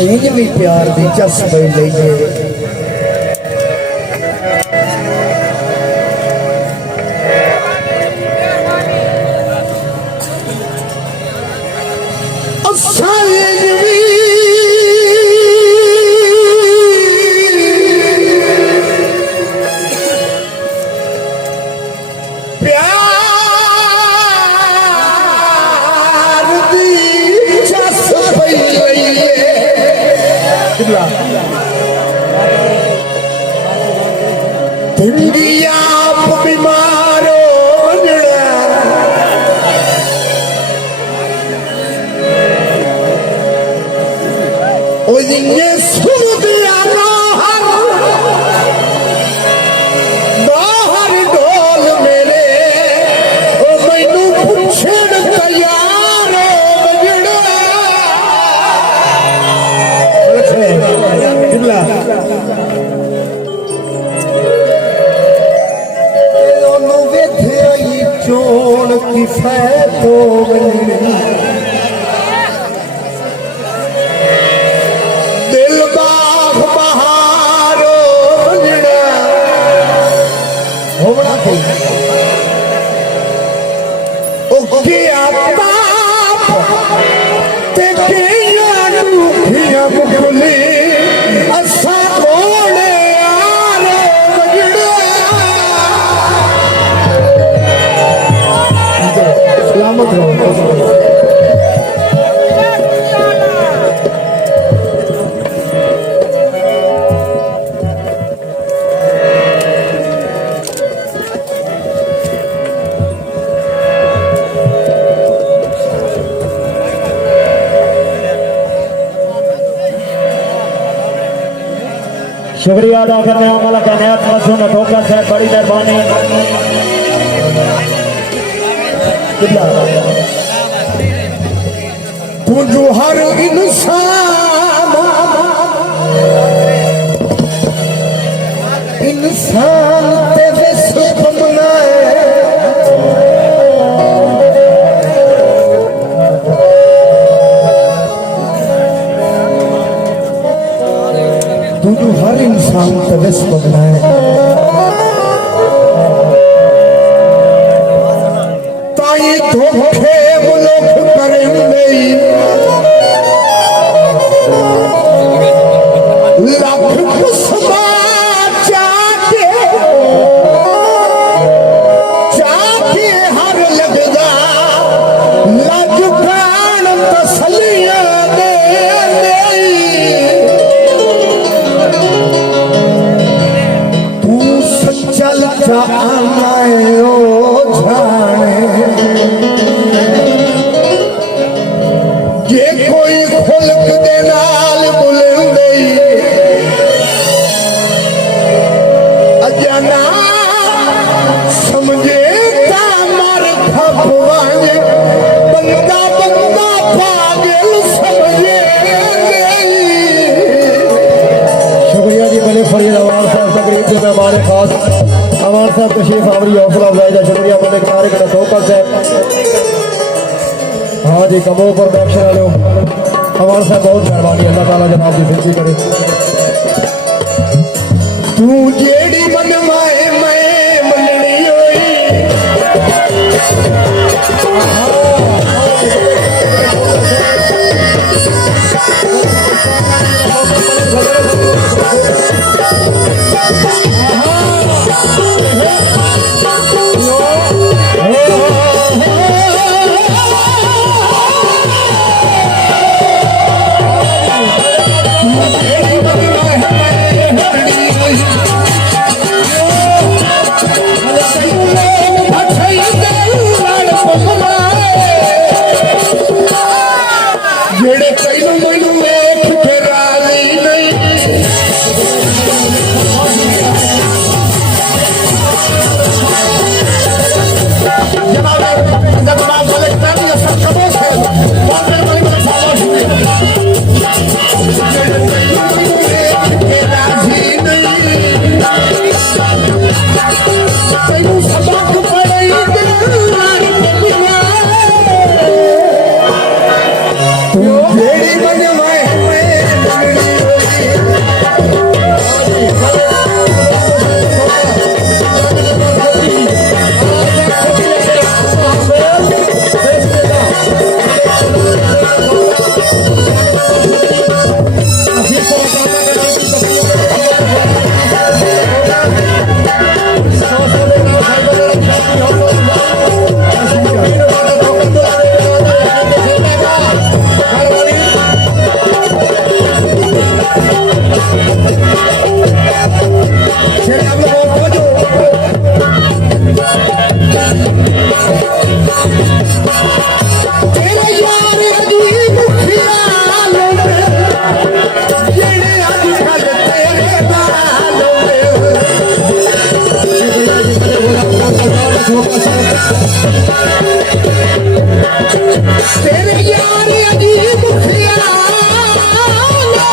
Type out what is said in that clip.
इंज भी प्यार दी चस पई लईए शुक्रिया अदा करने वाला कहने ठोकर साहब बड़ी मेहरबानी तू जो हर इंसान तेरे सुख मनाए तू जो हर इंसान तवस बनाए ताई धोखे मुल्क करेंगे लख कुसमा चाके हर लगदा लज प्राण तसलियां दे चल जाए ओ जाने जे कोई खुलक दे नाल बुलंदे अजाना समझे ता मर खपवाए बंदा बंदा पागल समझे शुक्रिया जी बड़े फरीद अवार साहब तकरीब के मेहमान खास अवार साहब तशरीफ आवरी हौसला अफजाई का शुक्रिया बड़े किनारे का ठोकर साहब हाँ जी कमो पर बैक्शन वाले अवार साहब बहुत मेहरबानी अल्लाह ताला जनाब की जिंदगी करे तू जेड़ी मनवाए मैं मननी होई जेड़े कई मैनू वेख के राजी नहीं ਤੇਰੇ ਯਾਰ ਅਜੀਬ ਖਿਆਲ ਨੇ ਜਿਹੜੇ ਅੱਜ ਕੱਲ ਤੇਰੇ ਨਾਲ ਨੇ ਤੇਰੇ ਯਾਰ ਅਜੀਬ ਖਿਆਲ ਨੇ